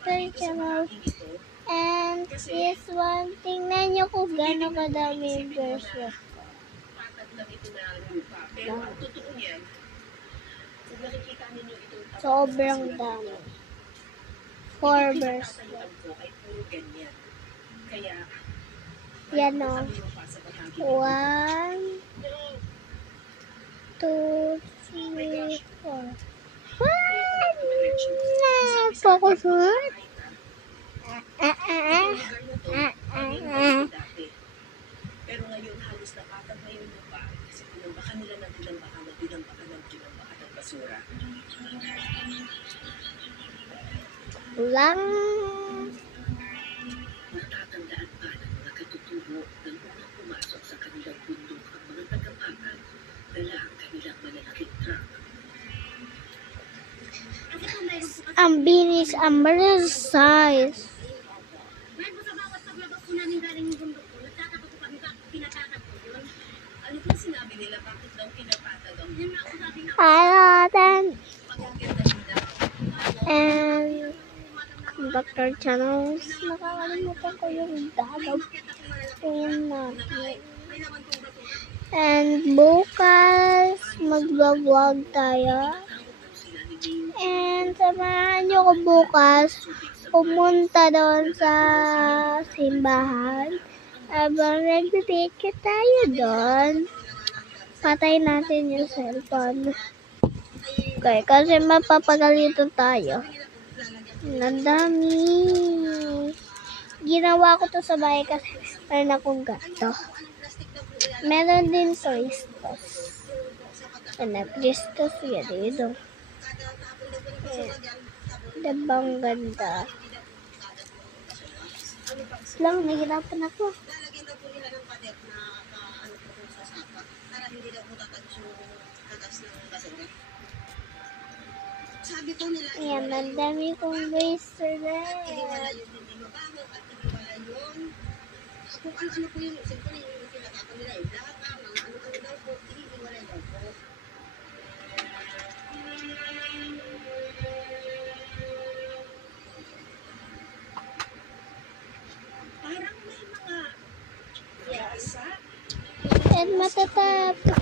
Dr. Channels. And this one, tingnan nyo kung gano'ng kadami yung bracelet ko. Sobrang dami. 4 bracelet. Yan o. 1, 2, 3, 4. Focus word. Pero ngayon halos napatag na yung lupa kasi tinambakan nila ng tinambakan ng basura. Lang. Natatandaan pa ng mga katutubo ng unang pumasok sa kanilang bundok ang mga tagapatag dala ang kanilang malalaking truck. Ang binis, ang size. Sa bawat paglabas po namin galing yung bundok ko, nagtataka po kami bakit pinapatag po yun. Ano po sinabi nila bakit daw pinapatag ang yun na sabi na and Dr. Channels, nakakalimutan ko yung dadog. Tingnan natin. And bukas, mag-vlog tayo. And samahan nyo ko bukas pumunta doon sa simbahan. Habang nag-picture tayo doon, patay natin yung cellphone. Okay, kasi mapapagalito tayo. Ang dami. Ginawa ko to sa bahay kasi meron akong gato. Meron din Christos. And Christos yan dito. Dabang ganda. Lang, nahirapan ako. Ayan, ang dami kong bracelet. kung ano-ano po yung cellphone yung pinatapon nila eh. Lahat ng ano-ano daw po, hinihiwalay daw po. Parang may mga yasa. And matatapos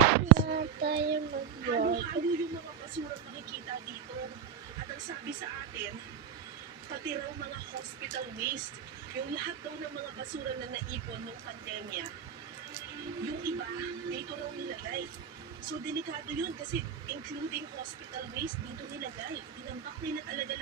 na tayo mag-vlog. Halo-halo yung mga basurang nakikita dito. At ang sabi sa atin, pati raw mga hospital waste. Yung lahat daw ng mga basura na naipon nung pandemya, yung iba, dito raw nilagay. So, delikado yun kasi including hospital waste, dito nilagay. Tinambak nila talaga